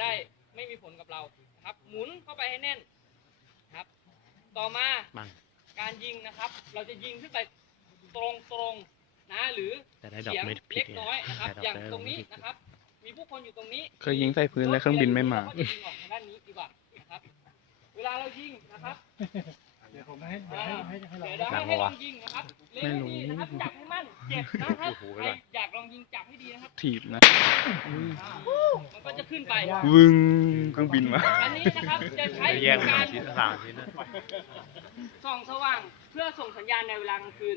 ได้ไม่มีผลกับเรานะครับหมุนเข้าไปให้แน่นนะครับต่อมาการยิงนะครับเราจะยิงขึ้นไปตรงๆนะหรือเฉียงเล็กน้อยนะครับอย่างตรงนี้นะครับมีผู้คนอยู่ตรงนี้เคยยิงใส่พื้นแล้วเครื่องบินไม่มา เราก็จะยิงออกทางด้านนี้ดีกว่านะครับเวลาเรายิงนะครับเดี๋ยวให้ลองยิงนะครับเล่นให้ดีนะครับจับให้มั่นเจ็บนะครับใครอยากลองยิงจับให้ดีนะครับ ถีบนะ มันก็จะขึ้นไป วึงเครื่องบินมา อันนี้นะครับจะใช้ แยกเป็น การ ชิ้น3 ชิ้นนะ ส่องสว่างเพื่อส่งสัญญาณในเวลากลางคืน